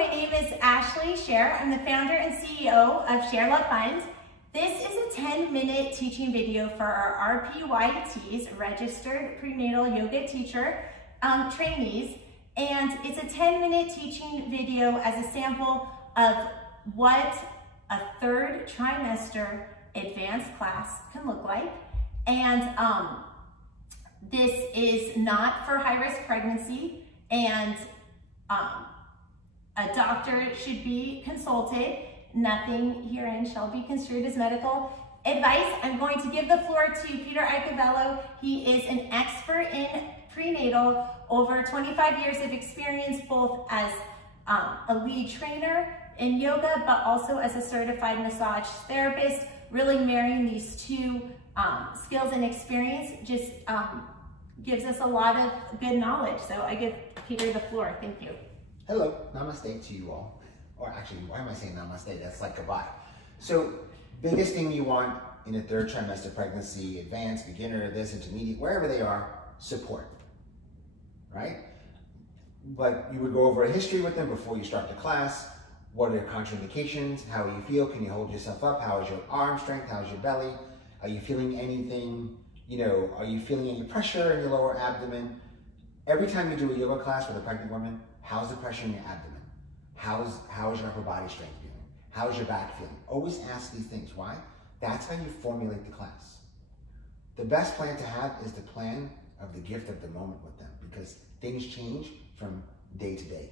my name is Ashley Scher. I'm the founder and CEO of ShareLove.Fund. This is a 10-minute teaching video for our RPYTs, Registered Prenatal Yoga Teacher trainees. And it's a 10-minute teaching video as a sample of what a third trimester advanced class can look like. And this is not for high-risk pregnancy, and a doctor should be consulted. Nothing herein shall be construed as medical advice. I'm going to give the floor to Peter Iacobello. He is an expert in prenatal, over 25 years of experience, both as a lead trainer in yoga, but also as a certified massage therapist. Really marrying these two skills and experience just gives us a lot of good knowledge. So I give Peter the floor. Thank you. Hello, namaste to you all. Or actually, why am I saying namaste? That's like goodbye. So, biggest thing you want in a third trimester pregnancy, advanced, beginner, this, intermediate, wherever they are, support, right? But you would go over a history with them before you start the class. What are your contraindications? How do you feel? Can you hold yourself up? How is your arm strength? How is your belly? Are you feeling anything, are you feeling any pressure in your lower abdomen? Every time you do a yoga class with a pregnant woman, how's the pressure in your abdomen? How is your upper body strength feeling? How is your back feeling? Always ask these things. Why? That's how you formulate the class. The best plan to have is the plan of the gift of the moment with them, because things change from day to day.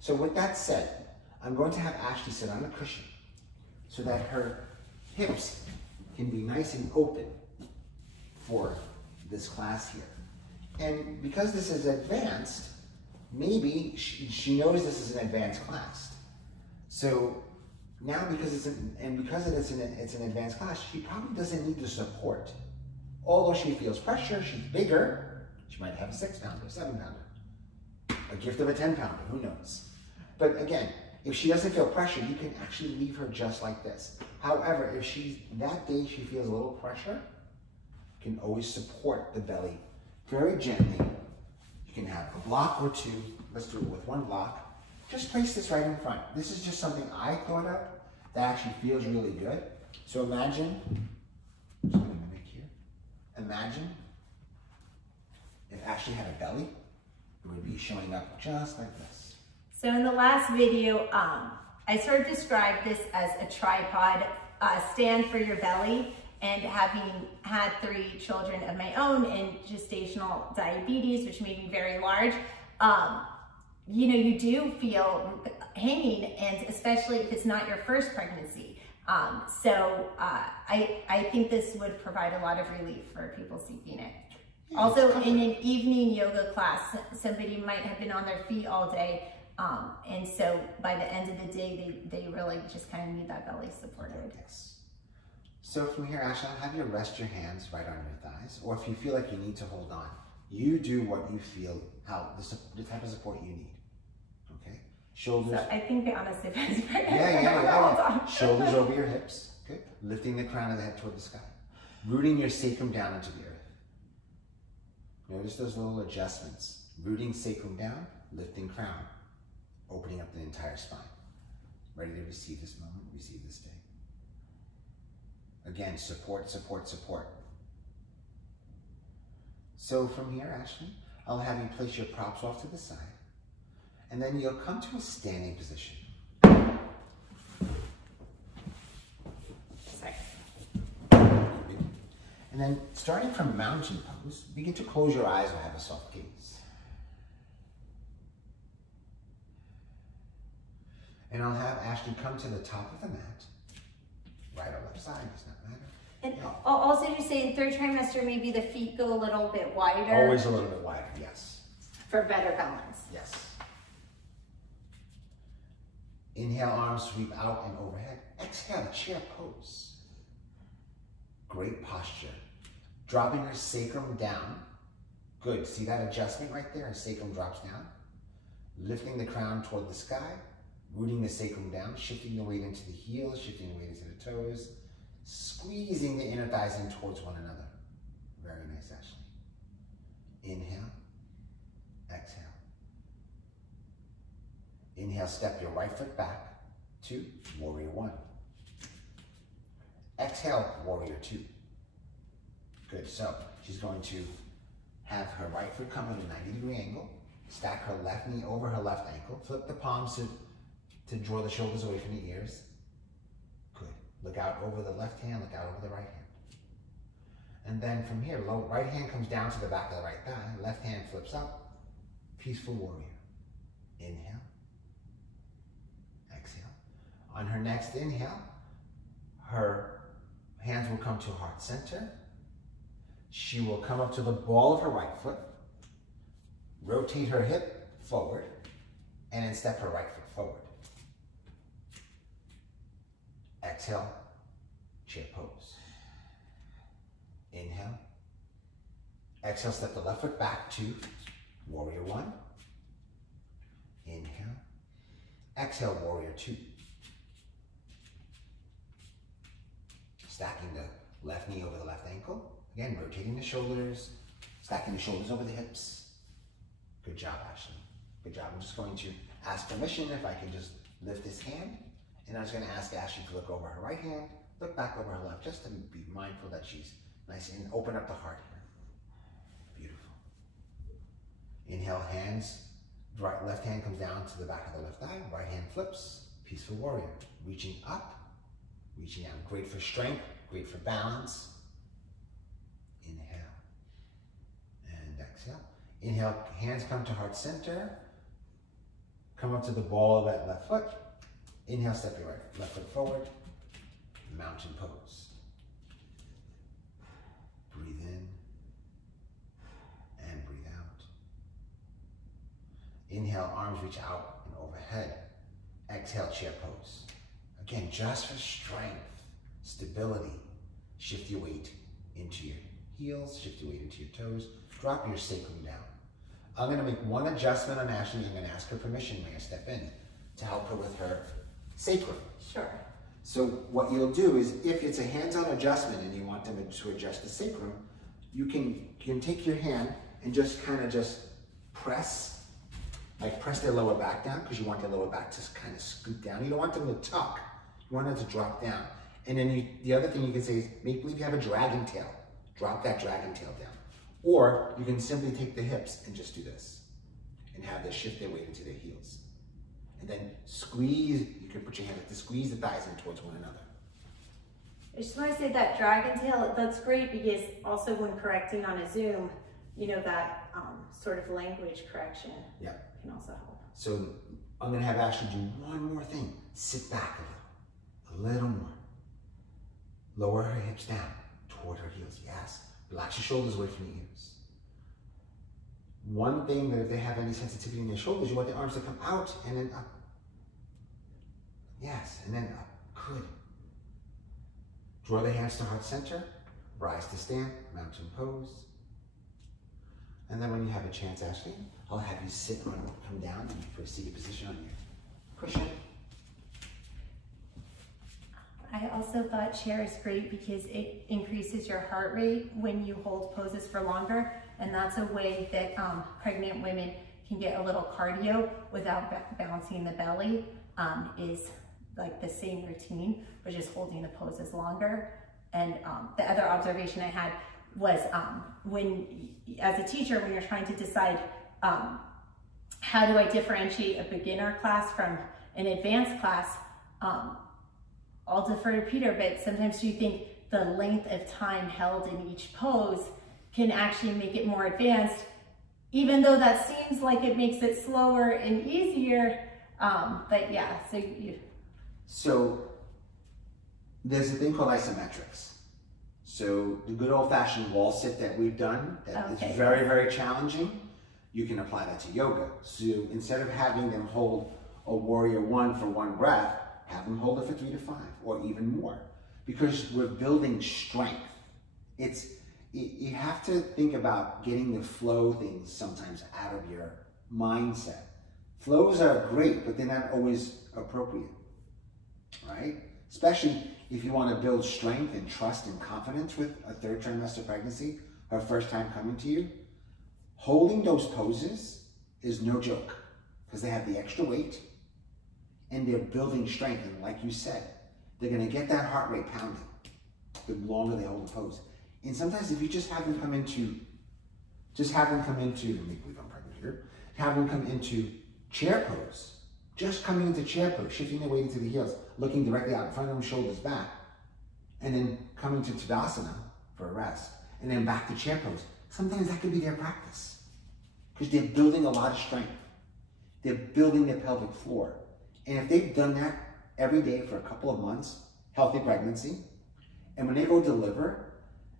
So with that said, I'm going to have Ashley sit on a cushion so that her hips can be nice and open for this class here. And because this is advanced, maybe she knows this is an advanced class. So now because it's an advanced class, she probably doesn't need the support. Although she feels pressure, she's bigger, she might have a 6-pounder, 7-pounder, a gift of a 10-pounder, who knows? But again, if she doesn't feel pressure, you can actually leave her just like this. However, if that day she feels a little pressure, you can always support the belly very gently. You can have a block or two. Let's do it with one block. Just place this right in front. This is just something I thought of that actually feels really good. So imagine, I'm just going to mimic here. Imagine if Ashley had a belly, it would be showing up just like this. So in the last video, I sort of described this as a tripod stand for your belly. And having had 3 children of my own and gestational diabetes, which made me very large, you do feel hanging, and especially if it's not your first pregnancy. So I think this would provide a lot of relief for people seeking it. Also, in an evening yoga class, somebody might have been on their feet all day, and so by the end of the day, they really just kind of need that belly supported. Yes. So from here, Ashley, I'll have you rest your hands right on your thighs, or if you feel like you need to hold on, you do what you feel, the type of support you need, okay? Shoulders. So I think the honest advice is yeah. Shoulders over your hips, good. Lifting the crown of the head toward the sky. Rooting your sacrum down into the earth. Notice those little adjustments. Rooting sacrum down, lifting crown, opening up the entire spine. Ready to receive this moment, receive this day. Again, support, support, support. So from here, Ashley, I'll have you place your props off to the side, and then you'll come to a standing position. Sorry. And then starting from mountain pose, begin to close your eyes or have a soft gaze. And I'll have Ashley come to the top of the mat. Right or left side, does not matter. And also, you say in third trimester, maybe the feet go a little bit wider. Always a little bit wider, yes. For better balance. Yes. Inhale, arms sweep out and overhead. Exhale, chair pose. Great posture. Dropping your sacrum down. Good, see that adjustment right there? Her sacrum drops down. Lifting the crown toward the sky. Rooting the sacrum down, shifting the weight into the heels, shifting the weight into the toes, squeezing the inner thighs in towards one another. Very nice, Ashley. Inhale, exhale. Inhale, step your right foot back to warrior one. Exhale, warrior two. Good, so she's going to have her right foot come at a 90-degree angle, stack her left knee over her left ankle, flip the palms to draw the shoulders away from the ears. Good, look out over the left hand, look out over the right hand. And then from here, right hand comes down to the back of the right thigh, left hand flips up, peaceful warrior. Inhale, exhale. On her next inhale, her hands will come to heart center. She will come up to the ball of her right foot, rotate her hip forward, and then step her right foot forward. Exhale, chair pose. Inhale. Exhale, step the left foot back to warrior one. Inhale. Exhale, warrior two. Stacking the left knee over the left ankle. Again, rotating the shoulders, stacking the shoulders over the hips. Good job, Ashley. Good job. I'm just going to ask permission if I can just lift this hand. And I'm just going to ask Ashley to look over her right hand, look back over her left, just to be mindful that she's nice and open up the heart here. Beautiful. Inhale, hands, left hand comes down to the back of the left thigh, right hand flips, peaceful warrior. Reaching up, reaching out. Great for strength, great for balance. Inhale and exhale. Inhale, hands come to heart center. Come up to the ball of that left foot. Inhale, step your left foot forward. Mountain pose. Breathe in and breathe out. Inhale, arms reach out and overhead. Exhale, chair pose. Again, just for strength, stability. Shift your weight into your heels, shift your weight into your toes, drop your sacrum down. I'm going to make one adjustment on Ashley. I'm going to ask her permission. May I step in to help her with her sacrum? Sure. So what you'll do is, if it's a hands-on adjustment and you want them to adjust the sacrum, you can take your hand and just kind of just press, like press their lower back down, because you want their lower back to kind of scoot down. You don't want them to tuck. You want them to drop down. And then the other thing you can say is, make believe you have a dragon tail. Drop that dragon tail down. Or you can simply take the hips and just do this and have them shift their weight into their heels. And then squeeze, you can put your hand to squeeze the thighs in towards one another. I just want to say that dragon tail, that's great, because also when correcting on a Zoom, you know, that sort of language correction can also help. So I'm going to have Ashley do one more thing. Sit back a little more. Lower her hips down toward her heels. Yes. Relax your shoulders away from the ears. One thing that if they have any sensitivity in their shoulders, you want the arms to come out and then up. Yes, and then up. Good. Draw the hands to heart center. Rise to stand, mountain pose. And then when you have a chance, Ashley, I'll have you come down for a seated position on your cushion. I also thought chair is great because it increases your heart rate when you hold poses for longer, and that's a way that pregnant women can get a little cardio without bouncing the belly, is like the same routine, but just holding the poses longer. And the other observation I had was as a teacher, when you're trying to decide how do I differentiate a beginner class from an advanced class, I'll defer to Peter, but sometimes do you think the length of time held in each pose can actually make it more advanced, even though that seems like it makes it slower and easier, but yeah, So there's a thing called isometrics. So the good old-fashioned wall sit that we've done, that is very, very challenging, you can apply that to yoga. So instead of having them hold a warrior one for one breath, have them hold it for 3 to 5 or even more, because we're building strength. You have to think about getting the flow things sometimes out of your mindset. Flows are great, but they're not always appropriate, right? Especially if you want to build strength and trust and confidence with a 3rd trimester pregnancy, her first time coming to you. Holding those poses is no joke, because they have the extra weight, and they're building strength. And like you said, they're gonna get that heart rate pounding the longer they hold the pose. And sometimes if you just have them come into, let me believe I'm pregnant here, have them come into chair pose, just coming into chair pose, shifting their weight into the heels, looking directly out in front of them, shoulders back, and then coming to Tadasana for a rest, and then back to chair pose. Sometimes that could be their practice because they're building a lot of strength. They're building their pelvic floor. And if they've done that every day for a couple of months, healthy pregnancy, and when they go deliver,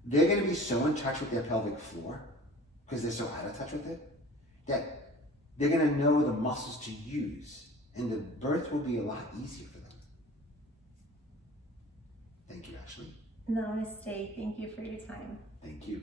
they're gonna be so in touch with their pelvic floor because they're so out of touch with it, that they're gonna know the muscles to use, and the birth will be a lot easier for them. Thank you, Ashley. Namaste. Thank you for your time. Thank you.